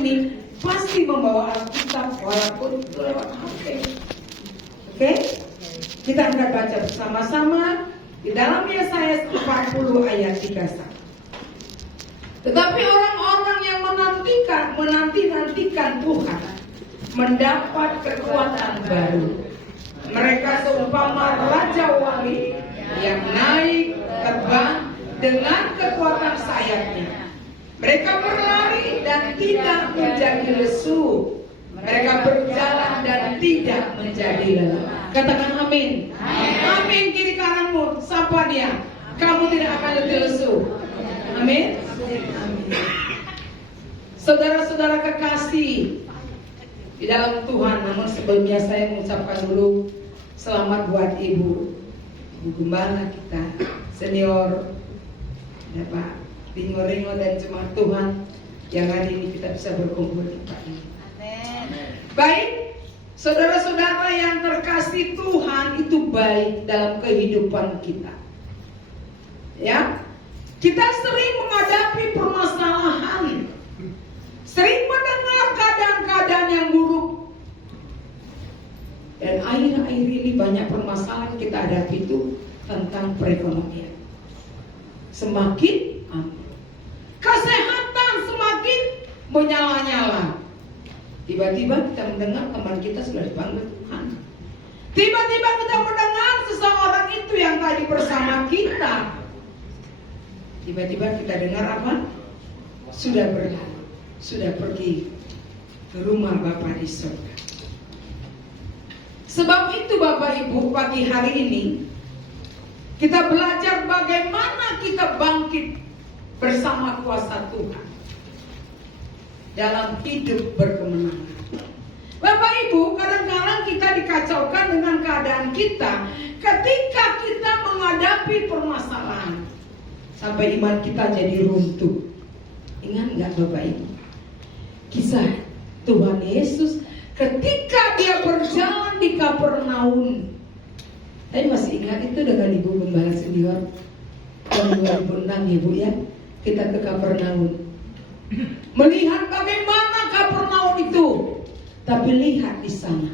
ini pasti membawa Alkitab walaupun itu lewat HP. Oke? Kita akan baca bersama-sama di dalam Yesaya 40 ayat 31. Tetapi orang-orang yang menanti-nantikan Tuhan mendapat kekuatan baru. Mereka seumpama raja wali yang naik terbang dengan kekuatan sayapnya. Mereka berlari dan tidak menjadi lesu. Mereka berjalan dan tidak menjadi lelah. Katakan amin. Amin kiri kananmu. Sapa dia. Kamu tidak akan letih lesu. Amin. Saudara-saudara kekasih di dalam Tuhan, namun sebelumnya saya mengucapkan dulu selamat buat Ibu Gembala kita senior, ada Pak Ringo dan jemaat Tuhan yang hari ini kita bisa berkumpul di tempat ini. Baik, saudara-saudara yang terkasih, Tuhan itu baik dalam kehidupan kita. Ya, kita sering menghadapi permasalahan, sering mendengar keadaan-keadaan yang buruk. Dan akhir-akhir ini banyak permasalahan kita hadapi itu tentang perekonomian. Semakin kesehatan semakin menyala-nyala. Tiba-tiba kita mendengar teman kita sudah dipanggil Tuhan. Tiba-tiba kita mendengar seseorang itu yang tadi bersama kita, tiba-tiba kita dengar apa? Sudah berlalu, sudah pergi ke rumah Bapa di surga. Sebab itu Bapak Ibu, pagi hari ini kita belajar bagaimana kita bangkit bersama kuasa Tuhan dalam hidup berkemenangan. Bapak Ibu, kadang-kadang kita dikacaukan dengan keadaan kita ketika kita menghadapi permasalahan sampai iman kita jadi runtuh. Ingat nggak Bapak Ibu? Kisah Tuhan Yesus ketika dia berjalan di Kapernaum. Saya masih ingat itu dengan Ibu Gembala senior tahun 2006 ya Bu ya. Kita ke Kapernaum, melihat bagaimana Kapernaum itu. Tapi lihat di sana,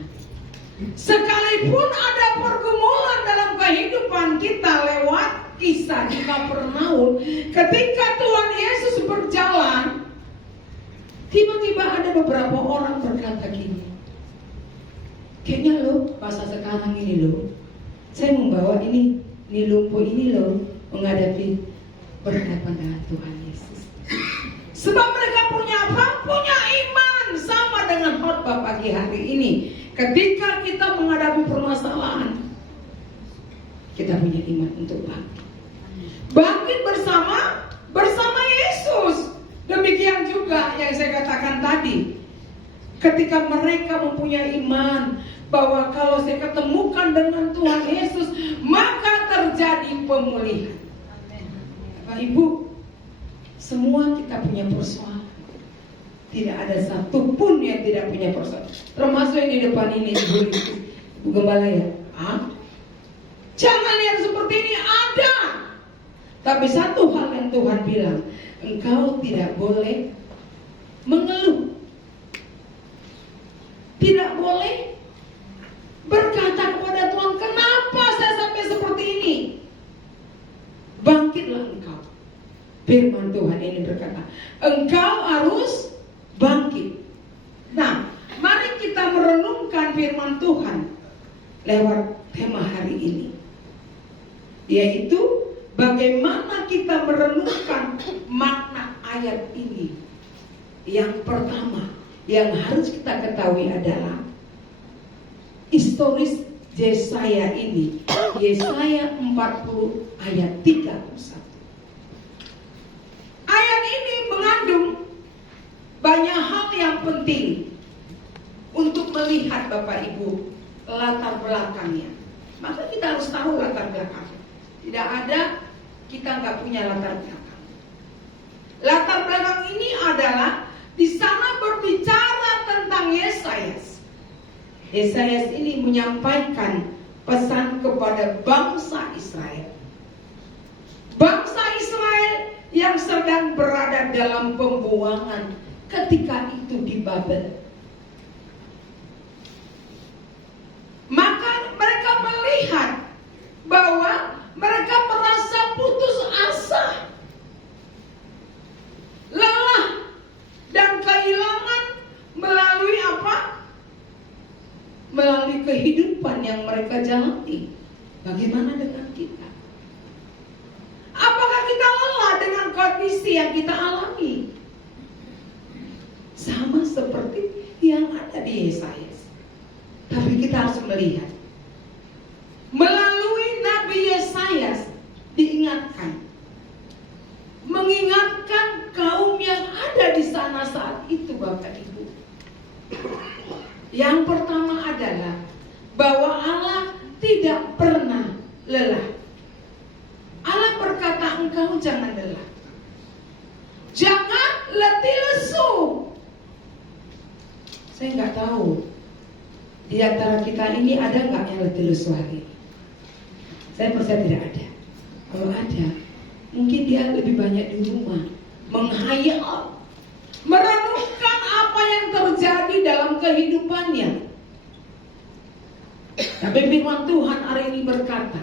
sekalipun ada pergumulan dalam kehidupan kita lewat kisah di Kapernaum, ketika Tuhan Yesus berjalan, tiba-tiba ada beberapa orang berkata gini, kayaknya loh masa sekarang ini loh, saya membawa ini lumpuh ini loh menghadapi berhadapan dengan Tuhan Yesus. Sebab mereka punya apa? Punya iman sama dengan khotbah pagi hari ini. Ketika kita menghadapi permasalahan, kita punya iman untuk bangkit. Bangkit bersama Yesus. Demikian juga yang saya katakan tadi. Ketika mereka mempunyai iman bahwa kalau saya ketemukan dengan Tuhan Yesus, maka terjadi pemulihan. Bapak Ibu, semua kita punya persoalan. Tidak ada satupun yang tidak punya persoalan. Termasuk yang di depan ini, Ibu Gembala ya. Jangan lihat seperti ini, ada. Tapi satu hal yang Tuhan bilang, engkau tidak boleh mengeluh. Tidak boleh berkata kepada Tuhan, kenapa saya sampai seperti ini? Bangkitlah engkau. Firman Tuhan ini berkata, engkau harus bangkit. Nah, mari kita merenungkan firman Tuhan lewat tema hari ini, yaitu bagaimana kita merenungkan makna ayat ini. Yang pertama yang harus kita ketahui adalah historis Yesaya ini, Yesaya 40 ayat 31. Ayat ini mengandung banyak hal yang penting untuk melihat Bapak Ibu latar belakangnya. Maka kita harus tahu latar belakang. Tidak ada kita nggak punya latar belakang. Latar belakang ini adalah di sana berbicara tentang Yesaya. Yesaya ini menyampaikan pesan kepada bangsa Israel. Bangsa Israel yang sedang berada dalam pembuangan ketika itu di Babel. Maka mereka melihat bahwa mereka merasa putus asa, lelah, dan kehilangan melalui apa? Melalui kehidupan yang mereka jalani. Bagaimana dengan kita? Apakah kita lelah dengan kondisi yang kita alami? Sama seperti yang ada di Yesaya. Tapi kita harus melihat melalui Nabi Yesaya diingatkan, mengingatkan kaum yang ada di sana saat itu, Bapak Ibu. Yang pertama adalah bahwa Allah tidak pernah lelah. Allah berkata, engkau jangan lelah, jangan letih lesu. Saya nggak tahu di antara kita ini ada nggak yang letih lesu hari ini? Saya percaya tidak ada. Kalau ada, mungkin dia lebih banyak di rumah, menghayal, merenungkan apa yang terjadi dalam kehidupannya. Tapi firman Tuhan hari ini berkata,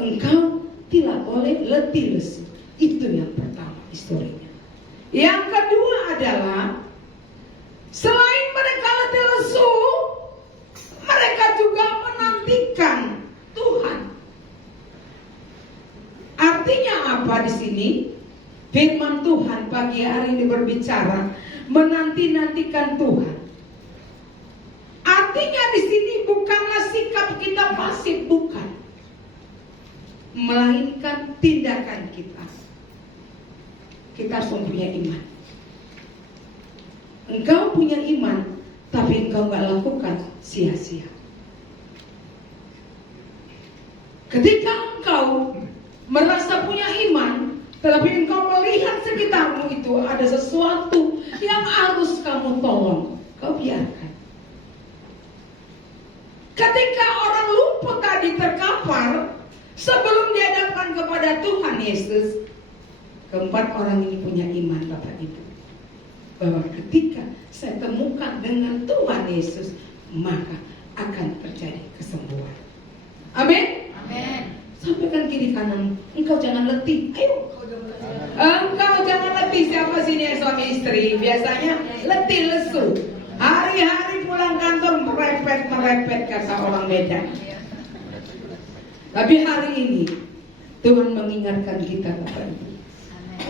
engkau tidak boleh letih lesu. Itu yang pertama historinya. Yang kedua adalah, selain mereka letih lesu, mereka juga menantikan Tuhan. Artinya apa di sini? Firman Tuhan pagi hari ini berbicara menanti-nantikan Tuhan. Artinya di sini bukanlah sikap kita pasif, bukan, melainkan tindakan kita. Kita harus mempunyai iman. Engkau punya iman, tapi engkau gak lakukan sia-sia. Ketika engkau merasa punya iman, tetapi engkau melihat sekitarmu itu ada sesuatu yang harus kamu tolong, kau biarkan. Ketika orang lumpuh tadi terkapar, sebelum dihadapkan kepada Tuhan Yesus, keempat orang ini punya iman, Bapak Ibu, bahwa ketika saya temukan dengan Tuhan Yesus, maka akan terjadi kesembuhan. Amin. Amin. Sampaikan kiri kanan, engkau jangan letih. Ayo, engkau jangan letih. Siapa sini yang suami istri biasanya letih lesu, hari-hari pulang kantor merepet kata orang Medan. Tapi hari ini Tuhan mengingatkan kita, Bapak Ibu,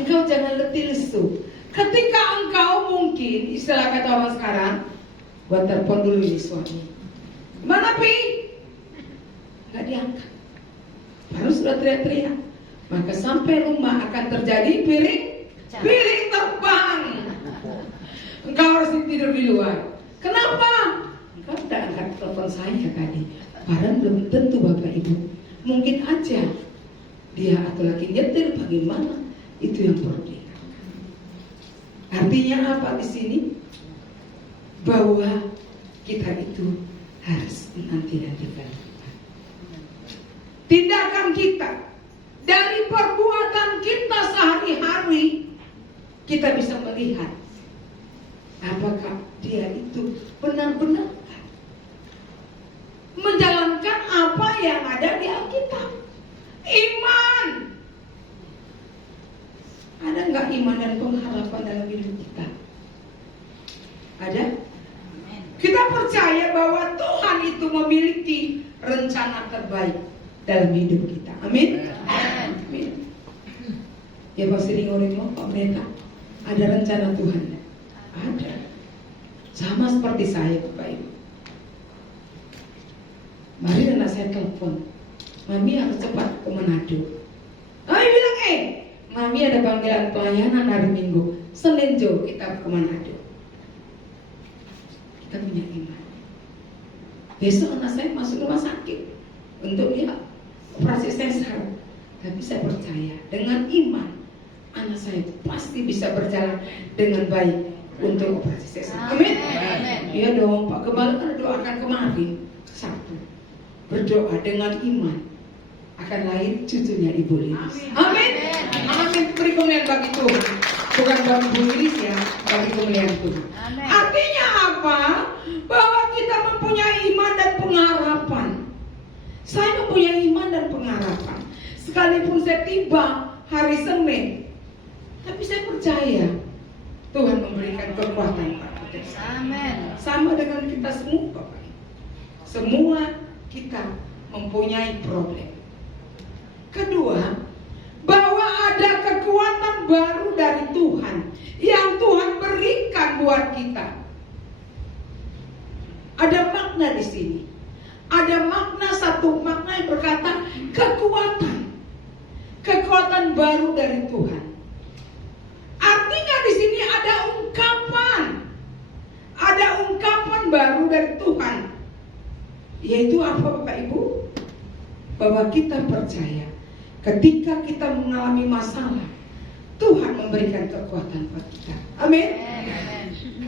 engkau jangan letih lesu. Ketika engkau mungkin, istilah kata orang sekarang, buat telepon dulu ini suami, mana Pi? Gak diangkat. Baru sudah teriak-teriak, maka sampai rumah akan terjadi piring terbang. Engkau harus tidur di luar. Kenapa? Engkau tidak angkat telepon saya tadi. Padahal belum tentu, Bapak Ibu. Mungkin aja dia atau lagi nyetir, bagaimana? Itu yang perlu diingatkan. Artinya apa di sini? Bahwa kita itu harus menanti-nantikan tindakan kita, dari perbuatan kita sehari-hari, kita bisa melihat apakah dia itu benar-benar menjalankan apa yang ada di Alkitab. Iman. Ada nggak iman dan pengharapan dalam hidup kita? Ada? Kita percaya bahwa Tuhan itu memiliki rencana terbaik dalam hidup kita. Amin. Amin. Ya Pak Sering Orimo, Pak Pendeta, ada rencana Tuhan? Ada. Sama seperti saya, Bapak Ibu. Mari anak saya telepon, Mami harus cepat ke Manado. Mami bilang, Mami ada panggilan pelayanan hari Minggu, Senin Jo kita ke Manado. Kita punya iman. Besok anak saya masuk rumah sakit untuk dia operasi sesar. Tapi saya percaya dengan iman anak saya pasti bisa berjalan dengan baik untuk operasi sesar. Amin. Iya dong, Pak Gembala kan doakan kemarin Sabtu, berdoa dengan iman akan lahir cucunya Ibu Lilis. Amin. Amin. Beri kemuliaan bagi Tuhan. Bukan bagi Inggris ya, bagi kemuliaan Tuhan. Amen. Artinya apa? Bahwa kita mempunyai iman dan pengharapan. Saya mempunyai iman dan pengharapan. Sekalipun saya tiba hari Senin, tapi saya percaya Tuhan memberikan kekuatan. Amin. Sama dengan kita semua, Bapak. Semua kita mempunyai problem. Kedua, bahwa ada kekuatan baru dari Tuhan yang Tuhan berikan buat kita. Ada makna di sini. Ada makna, satu makna yang berkata kekuatan. Kekuatan baru dari Tuhan. Artinya di sini ada ungkapan. Ada ungkapan baru dari Tuhan. Yaitu apa, Bapak Ibu? Bahwa kita percaya ketika kita mengalami masalah, Tuhan memberikan kekuatan buat kita. Amin.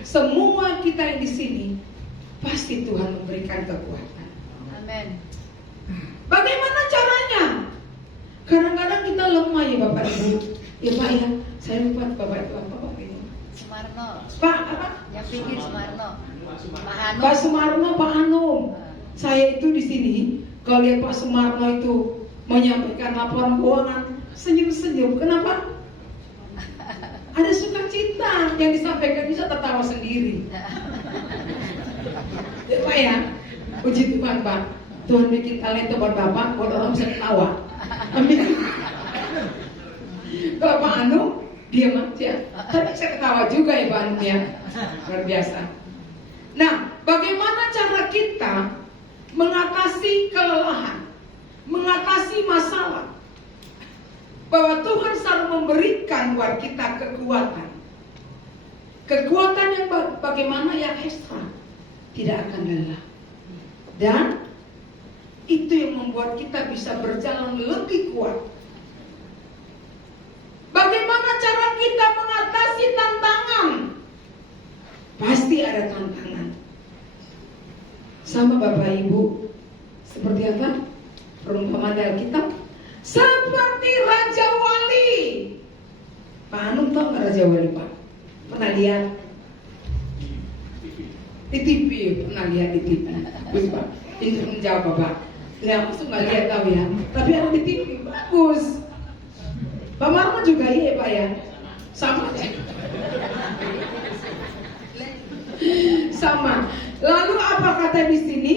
Semua kita yang di sini pasti Tuhan memberikan kekuatan. Amin. Bagaimana caranya? Kadang-kadang kita lemah ya Bapak Ibu. Ya Pak ya, saya lupa Bapak itu apa Pak Ibu? Sumarno. Pak apa? Yang pikir Sumarno. Pak Hanum. Pak Sumarno, Pak Hanum. Saya itu di sini kalau lihat Pak Sumarno itu menyampaikan laporan keuangan, senyum-senyum. Kenapa? Ada sukacita yang disampaikan, bisa tertawa sendiri. Ya Pak ya, puji Tuhan Pak. Tuhan bikin talenta buat Bapak, buat orang bisa ketawa. Amin. Kalau Pak Anu, diam aja. Tapi saya ketawa juga ya Pak Anu ya. Luar biasa. Nah, bagaimana cara kita mengatasi kelelahan, mengatasi masalah? Bahwa Tuhan selalu memberikan buat kita kekuatan. Kekuatan yang bagaimana yang ekstra, tidak akan lelah. Dan itu yang membuat kita bisa berjalan lebih kuat. Bagaimana cara kita mengatasi tantangan? Pasti ada tantangan. Sama Bapak Ibu, seperti apa? Perumpamaan dari Alkitab, seperti Raja Wali. Pak Anum tahu nggak Raja Wali Pak? Pernah lihat? Di TV, pernah lihat di TV. Bagus Pak, ini menjawab Bapak. Ya langsung nggak lihat tahu ya. Tapi ada di TV, bagus. Pak Marma juga iya Pak ya, sama ya. Sama. Lalu apa kata di sini?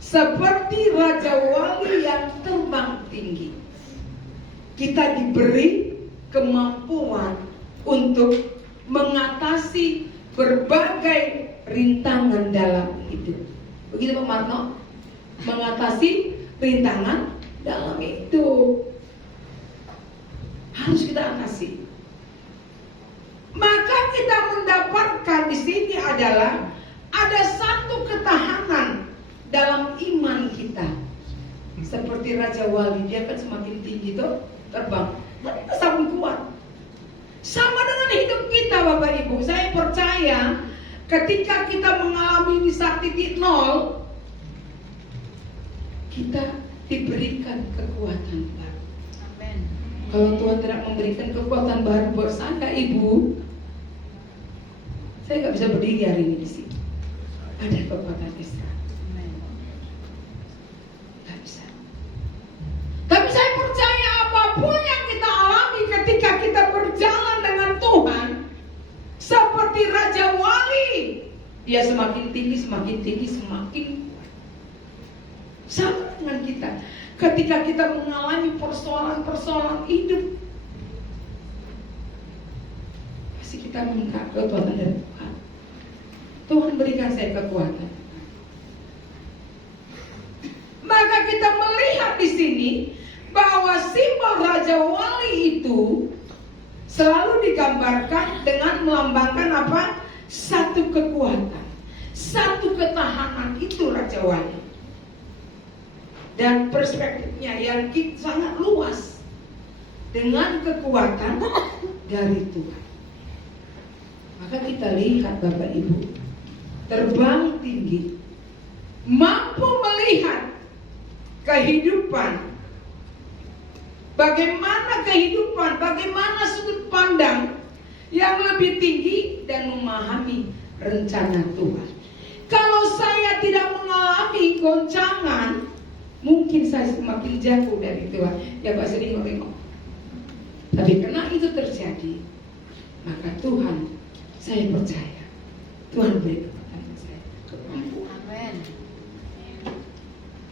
Seperti Raja Wali yang terbang tinggi. Kita diberi kemampuan untuk mengatasi berbagai rintangan dalam hidup. Begitu Pak Marno? Mengatasi rintangan dalam hidup. Harus kita atasi. Maka kita mendapatkan di sini adalah ada satu ketahanan dalam iman kita. Seperti Raja Wali, dia kan semakin tinggi tuh terbang, tapi kita semakin kuat. Sama dengan hidup kita Bapak Ibu. Saya percaya ketika kita mengalami di saat titik nol, kita diberikan kekuatan baru. Amin. Kalau Tuhan tidak memberikan kekuatan baru buat saya, Ibu, saya nggak bisa berdiri hari ini di sini. Ada kekuatan ekstra. Nggak bisa. Tapi saya percaya apapun yang kita alami ketika kita berjalan dengan Tuhan, seperti Raja Wali, dia semakin tinggi, semakin tinggi, semakin sama dengan kita. Ketika kita mengalami persoalan-persoalan hidup, pasti kita minta kekuatan dari Tuhan. Tuhan berikan saya kekuatan. Maka kita melihat di sini bahwa simbol Raja Wali itu selalu digambarkan dengan melambangkan apa? Satu kekuatan, satu ketahanan, itu Raja Wali. Dan perspektifnya yang sangat luas dengan kekuatan dari Tuhan. Maka kita lihat Bapak Ibu, terbang tinggi, mampu melihat kehidupan, bagaimana kehidupan, bagaimana sudut pandang yang lebih tinggi dan memahami rencana Tuhan. Kalau saya tidak mengalami goncangan, mungkin saya semakin jauh dari Tuhan. Ya Pak sering ngomong. Tapi karena itu terjadi, maka Tuhan, saya percaya Tuhan beri kepada saya kemampuan. Amin.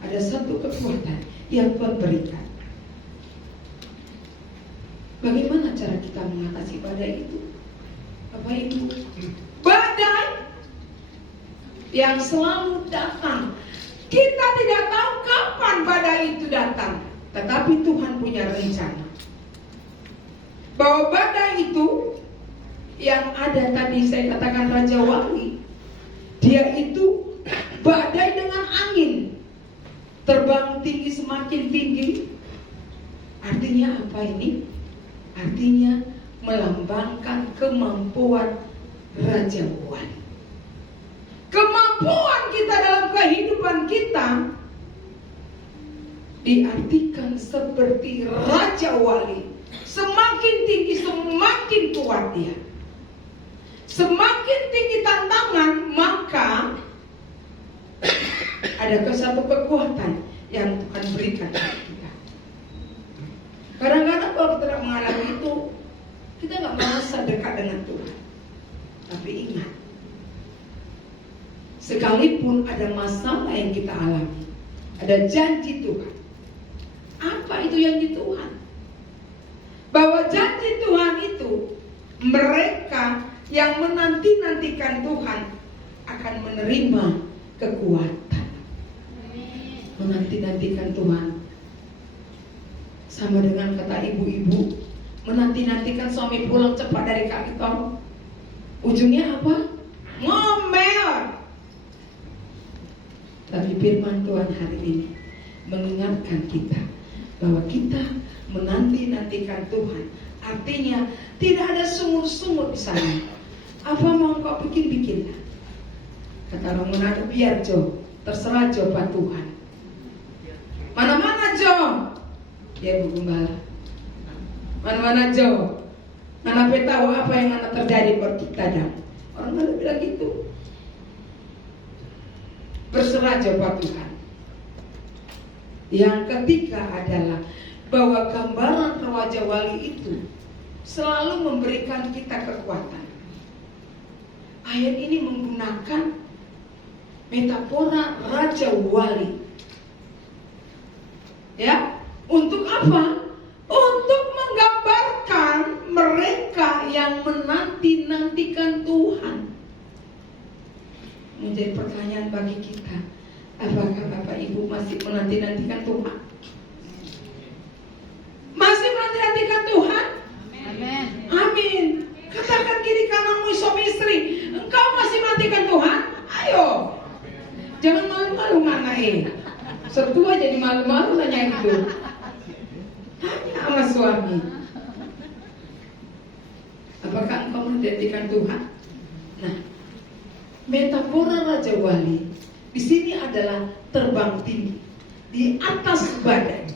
Ada satu kekuatan yang Tuhan berikan. Bagaimana cara kita mengatasi badai itu? Bapak Ibu, badai yang selalu datang. Kita tidak tahu kapan badai itu datang, tetapi Tuhan punya rencana. Bahwa badai itu yang ada tadi saya katakan Raja Wali, dia itu badai dengan angin, terbang tinggi semakin tinggi. Artinya apa ini? Artinya melambangkan kemampuan Raja Wali. Kemampuan kita dalam kehidupan kita diartikan seperti Raja Wali. Semakin tinggi, semakin kuat dia. Semakin tinggi tantangan, maka ada satu kekuatan yang Tuhan berikan kepada kita. Kadang-kadang kalau kita tidak mengalami itu, kita nggak merasa dekat dengan Tuhan. Tapi ingat, sekalipun ada masalah yang kita alami, ada janji Tuhan. Apa itu janji Tuhan? Bahwa janji Tuhan itu, mereka yang menanti-nantikan Tuhan akan menerima kekuatan. Menanti-nantikan Tuhan sama dengan kata ibu-ibu menanti-nantikan suami pulang cepat dari kantor. Ujungnya apa? Ngomel. Tapi firman Tuhan hari ini mengingatkan kita bahwa kita menanti-nantikan Tuhan. Artinya tidak ada sumur-sumur di sana. Apa mau kau bikin-bikin? Kata orang Manado, biar Jo, terserah Jo Pak Tuhan. Mana-mana Jo, dia Bu Gembala. Mana-mana Jo, Nana tahu apa yang akan terjadi buat kita dong. Orang Manado bilang gitu. Berserah Jo Pak Tuhan. Yang ketiga adalah bahwa gambaran Raja Wali itu selalu memberikan kita kekuatan. Ayat ini menggunakan metafora Raja Wali. Ya, untuk apa? Untuk menggambarkan mereka yang menanti-nantikan Tuhan. Menjadi pertanyaan bagi kita, apakah Bapak Ibu masih menanti-nantikan Tuhan? Masih menanti-nantikan Tuhan? Amin. Amin. Katakan kiri kananmu suami istri, engkau masih menantikan Tuhan? Ayo. Jangan malu-malu mana Setua jadi malu-malu nanya itu. Tanya sama suami. Apakah engkau menantikan Tuhan? Nah, metafora Raja Wali di sini adalah terbang tinggi di atas badai.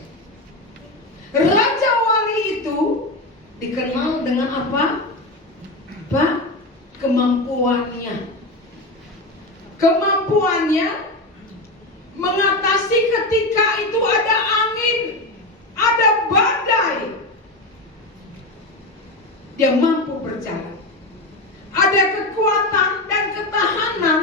Raja Wali itu dikenal dengan apa? Kemampuannya. Kemampuannya mengatasi ketika itu ada angin, ada badai. Dia mampu berjalan. Ada kekuatan dan ketahanan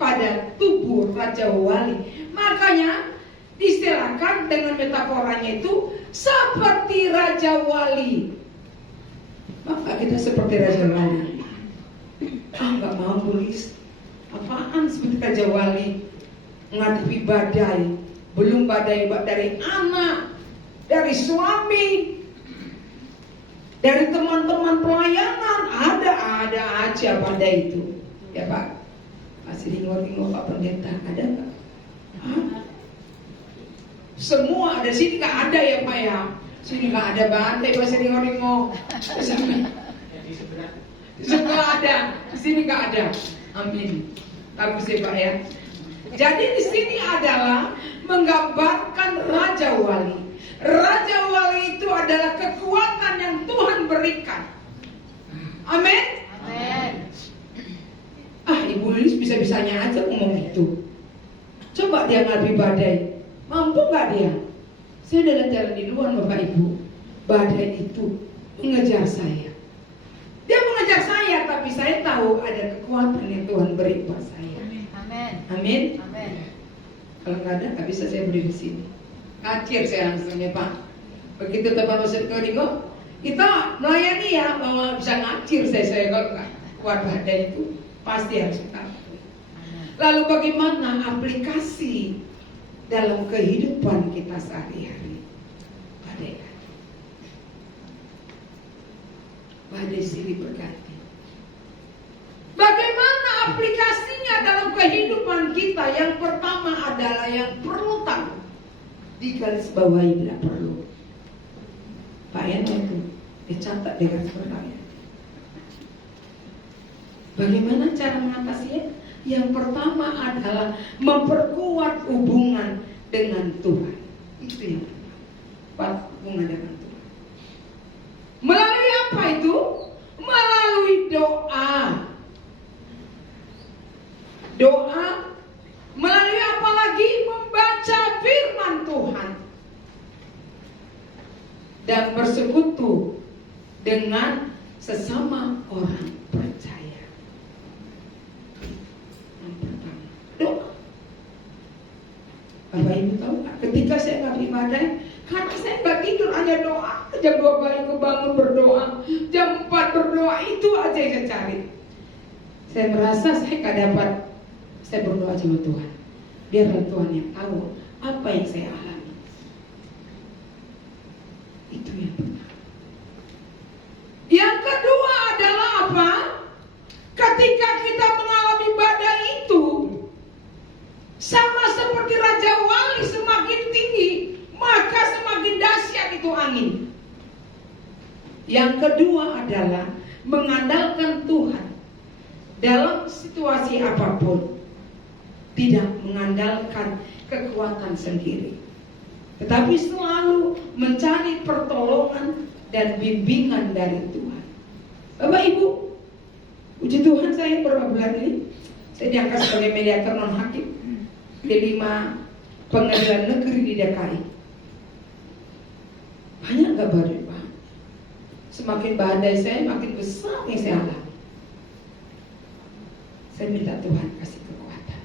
pada tubuh Raja Wali. Makanya distilahkan dengan metaforanya itu seperti Raja Wali. Maka kita seperti Raja Wali. Nggak mau tulis. Apaan seperti Raja Wali? Menghadapi badai. Belum badai dari anak, dari suami, dari teman-teman pelayanan. Ada aja badai itu. Ya Pak. Masih dengar-dengar Pak Pendeta. Ada nggak? Semua ada. Sini nggak ada ya Pak ya. Sini nggak ada badai. Masih dengar-dengar. Di sebelah ada. Di sini nggak ada. Amin. Bagus ya Pak ya. Jadi di sini adalah menggambarkan Raja Wali. Raja Wali itu adalah kekuatan yang Tuhan berikan. Amin. Amin. Ibu Lilis bisa-bisanya aja ngomong itu. Coba dia ngadepi badai, mampu nggak dia? Saya udah jalan di luar Bapak Ibu, badai itu mengejar saya. Dia mengejar saya, tapi saya tahu ada kekuatan yang Tuhan beri buat saya. Amin. Amin. Amin. Kalau nggak ada, nggak bisa saya berdiri di sini. Ngacir saya langsung ya Pak. Begitu Bapak Masuk ke Ringo, kita melayani ya, bahwa bisa ngacir saya kalau nggak kuat badai itu pasti harus kita. Lalu bagaimana aplikasi dalam kehidupan kita sehari-hari? Badai silih berganti. Bagaimana aplikasinya dalam kehidupan kita? Yang pertama adalah yang perlu tahu. Digarisbawahi bila perlu. Pak Eno itu dicatat di garis bawahi. Bagaimana cara mengatasinya? Yang pertama adalah memperkuat hubungan dengan Tuhan. Itu yang pertama. Hubungan dengan Tuhan. Melalui apa itu? Melalui doa. Doa. Melalui apa lagi? Membaca firman Tuhan. Dan bersekutu dengan sesama orang percaya. Doa. Bapak Ibu tahu gak? Ketika saya ngadepi badai, karena saya nggak tidur, hanya doa. Jam 2 pagi kebangun berdoa, jam 4 berdoa, itu aja yang saya cari. Saya merasa saya nggak dapat. Saya berdoa sama Tuhan. Biarlah Tuhan yang tahu apa yang saya alami. Itu yang pertama. Yang kedua adalah apa? Ketika kita mengalami badai itu, sama seperti Raja Wali, semakin tinggi maka semakin dahsyat itu angin. Yang kedua adalah mengandalkan Tuhan dalam situasi apapun, tidak mengandalkan kekuatan sendiri, tetapi selalu mencari pertolongan dan bimbingan dari Tuhan. Bapak Ibu, puji Tuhan, saya beberapa bulan ini saya diangkat sebagai mediator non hakim di 5 pengadilan negeri di DKI. Banyak gak badai Pak? Semakin badai saya makin besar yang saya alami. Saya minta Tuhan kasih kekuatan.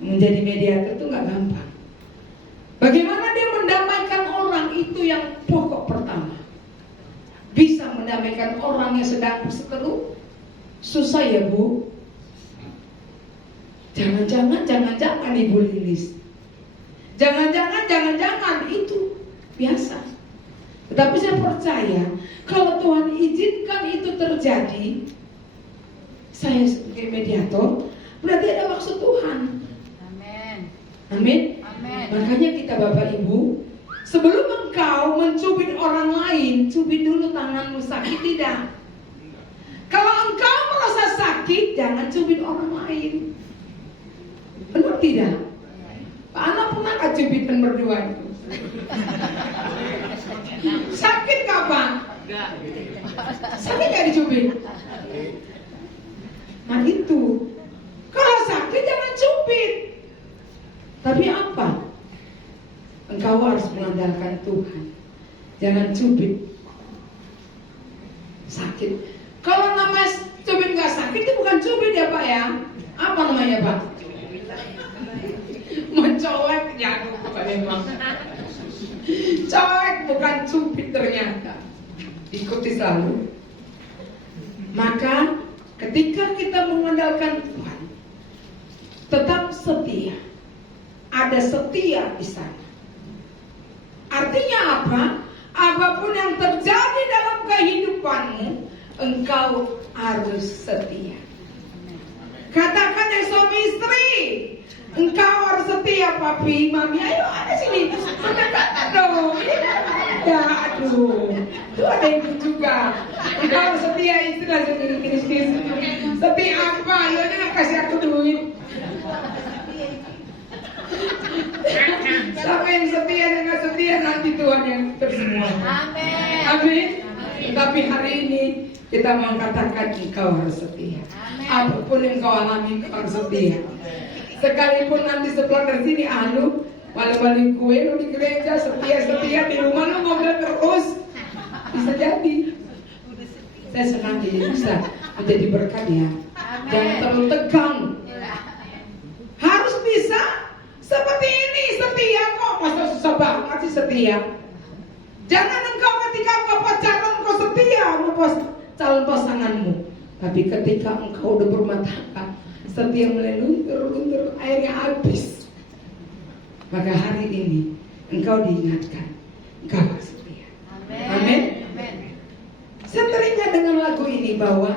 Menjadi mediator itu gak gampang. Bagaimana dia mendamaikan orang, itu yang pokok pertama. Bisa mendamaikan orang yang sedang berseteru. Susah ya Bu. Jangan-jangan Ibu Lilis. Jangan-jangan itu biasa. Tetapi saya percaya kalau Tuhan izinkan itu terjadi, saya sebagai mediator, berarti ada maksud Tuhan. Amin. Amin. Amin. Makanya kita Bapak Ibu, sebelum engkau mencubit orang lain, cubit dulu tanganmu. Sakit tidak? Kalau engkau merasa sakit, jangan cubit orang lain. Benar tidak? Pak Ana pernah gak cubitan berdua itu? Sakit gak Pak? Sakit gak dicubit? Nah itu, kalau sakit jangan cubit. Tapi apa? Engkau harus mengandalkan Tuhan. Jangan cubit. Sakit. Kalau namanya cubit gak sakit itu bukan cubit ya Pak ya? Apa namanya Pak? Mencolek ya Pak memang. Colek bukan cubit ternyata. Ikuti selalu. Maka ketika kita mengandalkan Tuhan, tetap setia. Ada setia di sana. Artinya apa? Apapun yang terjadi dalam kehidupanmu, engkau harus setia. Katakan yang suami istri, engkau harus setia. Papi, mami, ayo ada sini. Katakan dong. Ya aduh, itu ada itu juga. Engkau harus setia istri, langsung gini. Setia apa? Ya udah kasih aku duit. Siapa yang setia dan gak setia, nanti Tuhan yang tersemua. Amin. Amin. Tapi hari ini Kita mengatakan engkau harus setia. Apapun yang kau alami engkau harus setia. Sekalipun nanti setelah dari sini malu-malu kue lu di gereja setia di rumah lu ngomel terus, bisa jadi. Saya senang jadi bisa menjadi berkat ya. Jangan terlalu tegang. Harus bisa seperti ini, setia kok. Masa susah banget sih setia. Jangan engkau ketika engkau pacaran engkau setia sama calon pasanganmu. Tapi ketika engkau udah berumah tangga, setia mulai luntur, airnya habis. Maka hari ini engkau diingatkan, engkau harus setia. Amin. Saya teringat dengan lagu ini bahwa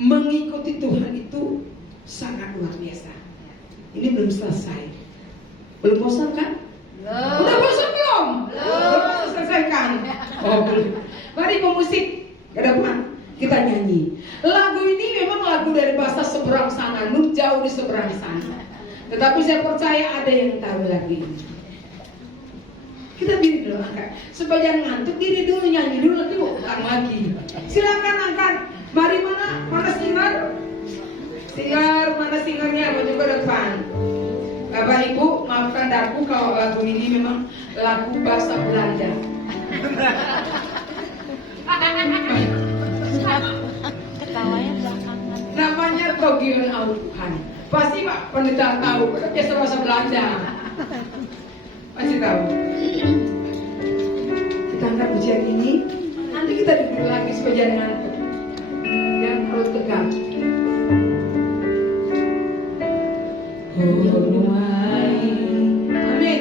mengikuti Tuhan itu sangat luar biasa. Ini belum selesai. Belum bosan kan? Belum. Udah bosan belum? Belum selesaikan. Oh belum. Mari pemusik ke depan kita nyanyi. Lagu ini memang lagu dari bahasa seberang sana, Nur jauh di seberang sana. Tetapi saya percaya ada yang tahu lagu ini. Kita diri dulu angkat. Supaya jangan ngantuk, diri dulu, nyanyi dulu, nanti ulang lagi. Silakan angkat. Mari mana singer? Mana singernya? Maju ke depan. Bapak Ibu, maafkan aku kalau lagu ini memang lagu bahasa Belanda. Ketawanya belakangan. Namanya Togion Autuhan. Pasti Pak Pendeta tahu, karena biasa bahasa Belanda. Pasti tahu. Kita angkat pujian ini. Nanti kita duduk lagi supaya jangan ngantuk. Jangan terlalu tegang. Amin.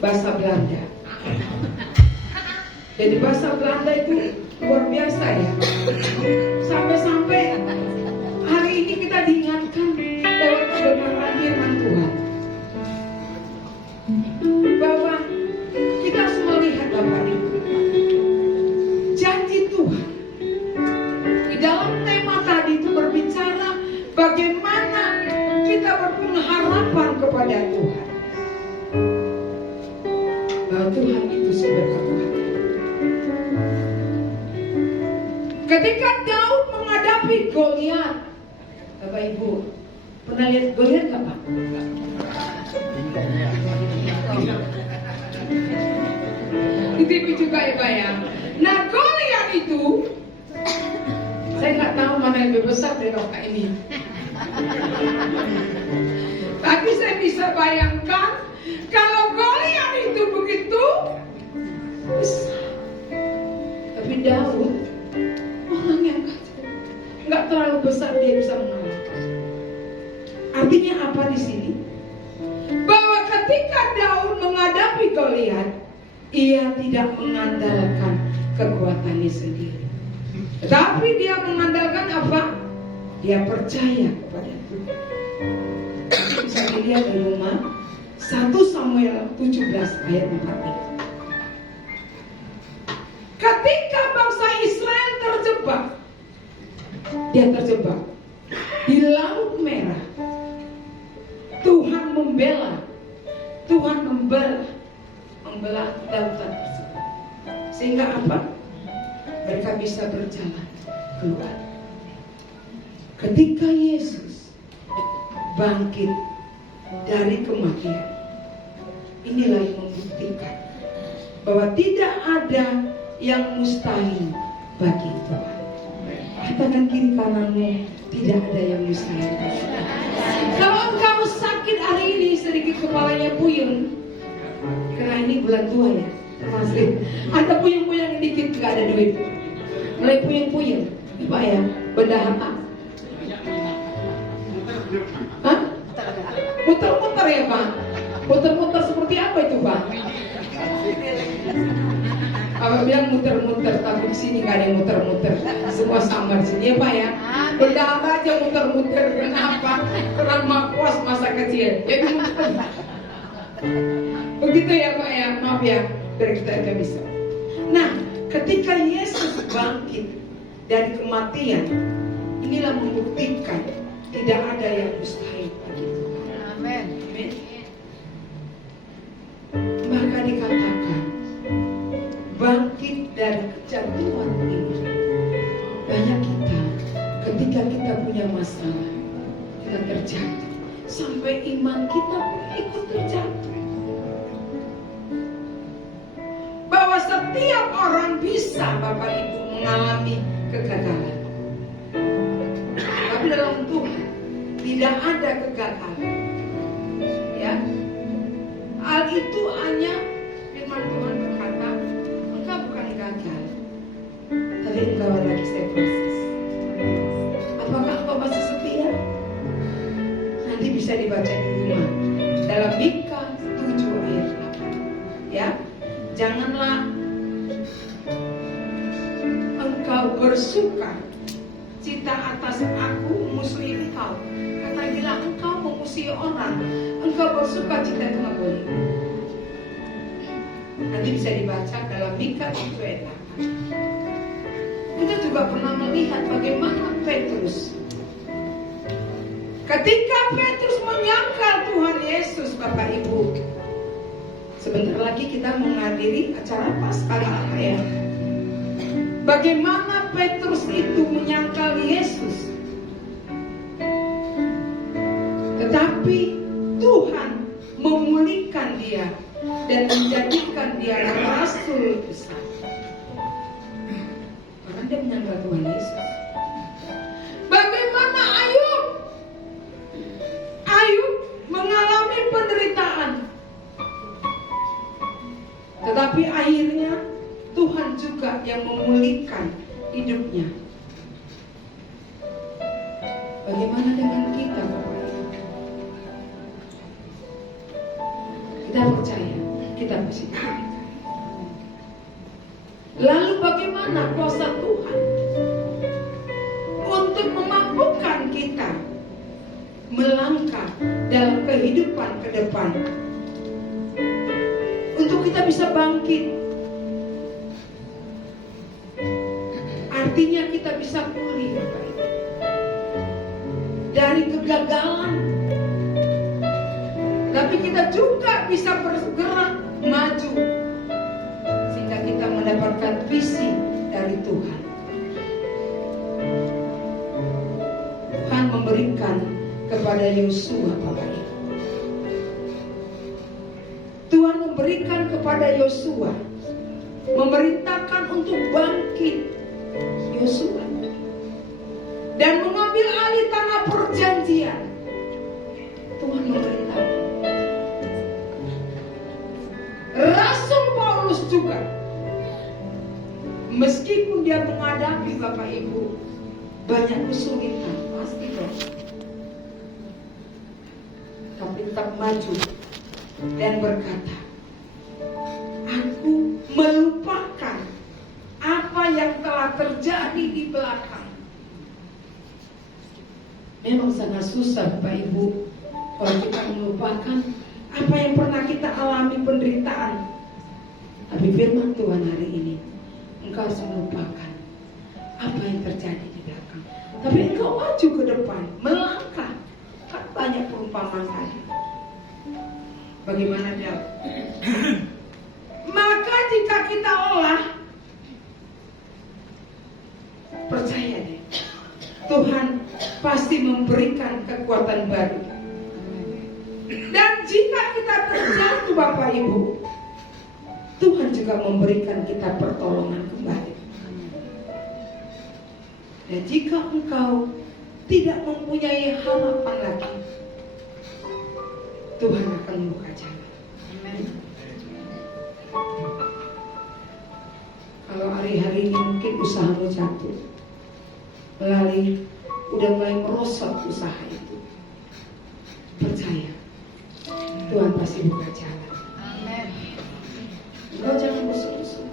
bahasa Belanda. Jadi bahasa Belanda itu luar biasa ya. Sampai-sampai hari ini kita diingatkan lewat kebenaran firman Tuhan bahwa kita harus melihat Bapak Ibu janji Tuhan. Di dalam tema tadi itu berbicara bagaimana kita berpengharapan kepada Tuhan, bahwa Tuhan itu sumber kekuatan. Ketika Daud menghadapi Goliat, Bapak Ibu pernah lihat Goliat nggak Pak? Di TV juga ya Pak ya. Nah Goliat itu, saya nggak tahu mana yang lebih besar dari roka ini. Tapi saya bisa bayangkan kalau Goliat itu begitu besar. Tapi Daud orang yang kecil, nggak terlalu besar, dia bisa mengalahkan. Artinya apa di sini? Bahwa ketika Daud menghadapi Goliat, ia tidak mengandalkan kekuatannya sendiri, tetapi dia mengandalkan apa? Dia percaya kepada Tuhan. Bisa dilihat di rumah 1 Samuel 17 ayat 4 itu. Ketika bangsa Israel terjebak, dia terjebak di Laut Merah, Tuhan membela, Tuhan membelah lautan tersebut, sehingga apa? Mereka bisa berjalan keluar. Ketika Yesus bangkit dari kematian, inilah yang membuktikan bahwa tidak ada yang mustahil bagi Tuhan. Katakan kiri kananmu, tidak ada yang mustahil bagi Tuhan. Kalau engkau sakit hari ini, sedikit kepalanya puyeng, karena ini bulan tua ya, termasuk ada puyeng-puyeng dikit, nggak ada duit, mulai puyeng-puyeng, Pak ya, benda apa? Hah? Muter-muter ya Pak? Muter-muter seperti apa itu Pak? Abang bilang muter-muter, tapi di sini nggak ada yang muter-muter, semua sama di sini ya Pak ya. Benda apa aja muter-muter, kenapa? Karena puas masa kecil, jadi muter. Begitu ya Pak ya, maaf ya, biar kita aja bisa. Nah, ketika Yesus bangkit dari kematian, inilah membuktikan tidak ada yang mustahil bagi Tuhan. Amin. Maka dikatakan bangkit dari kejatuhan ini. Banyak kita ketika kita punya masalah, kita terjatuh, sampai iman kita pun ikut terjatuh. Bahwa setiap orang bisa Bapak Ibu mengalami kegagalan, tapi dalam Tuhan tidak ada kegagalan. Ya, hal itu hanya firman Tuhan berkata, engkau bukan gagal, tapi engkau lagi saya proses. Apakah engkau masih setia? Nanti bisa dibaca di rumah dalam Mika 7 ayat 8. Ya, janganlah engkau bersuka cita atas aku musuhi engkau. Kata bila engkau memusuhi orang, engkau bersuka cita itu nggak boleh. Nanti bisa dibaca dalam Mika 7 ayat 8. Kita juga pernah melihat bagaimana Petrus, ketika Petrus menyangkal Tuhan Yesus, Bapak Ibu. Sebentar lagi kita menghadiri acara Paskah ya. Bagaimana Petrus itu menyangkal Yesus, tetapi Tuhan memulihkan dia dan menjadikan dia rasul besar. Karena dia menyangkal Tuhan Yesus. Bagaimana Ayub? Ayub mengalami penderitaan, tetapi akhirnya Tuhan juga yang memulihkan hidupnya. Bagaimana dengan kita, Bapak? Kita percaya kita mesti tahan. Lalu bagaimana kuasa Tuhan untuk memampukan kita melangkah dalam kehidupan ke depan, untuk kita bisa bangkit? Artinya kita bisa pulih dari kegagalan, tapi kita juga bisa bergerak maju sehingga kita mendapatkan visi dari Tuhan. Tuhan memberikan kepada Yosua, Bapak Ibu. Tuhan memberikan kepada Yosua, memerintahkan untuk bangkit Yosua dan mengambil alih tanah perjanjian. Tuhan memerintahkan. Rasul Paulus juga, meskipun dia menghadapi, Bapak Ibu, banyak kesulitan, pasti dong, tapi tetap maju dan berkata, aku melupakan apa yang telah terjadi di belakang. Memang sangat susah, Bapak Ibu, kalau kita melupakan apa yang pernah kita alami penderitaan. Tapi firman Tuhan hari ini, engkau harus melupakan apa yang terjadi di belakang, tapi engkau maju ke depan, melangkah. Kan banyak perumpamaan tadi. Bagaimana dia? Maka jika kita olah, percaya deh, Tuhan pasti memberikan kekuatan baru. Dan jika kita terjatuh, Bapak Ibu, Tuhan juga memberikan kita pertolongan kembali. Dan jika engkau tidak mempunyai harapan lagi, Tuhan akan membuka jalan. Kalau hari-hari ini mungkin usahamu jatuh, udah mulai merosot usaha itu, percaya Tuhan pasti buka jalan. Engkau jangan musuh-musuh,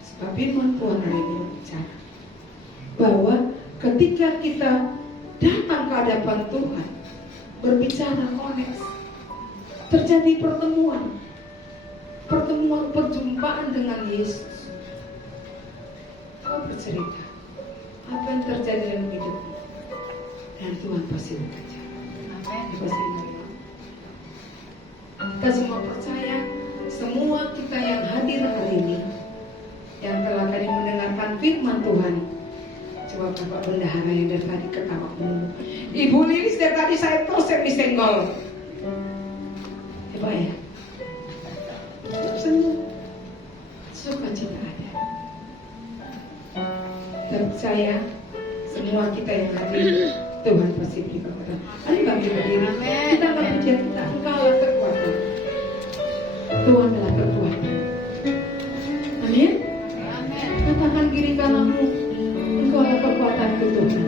sebab firman Tuhan hari ini berbicara bahwa ketika kita datang ke hadapan Tuhan, berbicara koneksi, terjadi perjumpaan dengan Yesus. Kau bercerita apa yang terjadi dalam hidupmu, dan Tuhan pasti buka jalan. Pasti menerima. Kita semua percaya, semua kita yang hadir hari ini, yang telah tadi mendengarkan firman Tuhan. Coba Bapak Bendahara yang dari tadi ketawa melulu, Ibu Lilis dari tadi saya terus yang disenggol. Coba ya, senyum, sukacita ada. Dan percaya semua kita yang hadir, Tuhan pasti beri kekuatan. Ayo bagi berdiri, kita akan pujian kita. Engkaulah kekuatan, Tuhan adalah kekuatan. Amin. Katakan kiri kananmu, engkaulah kekuatanku Tuhan.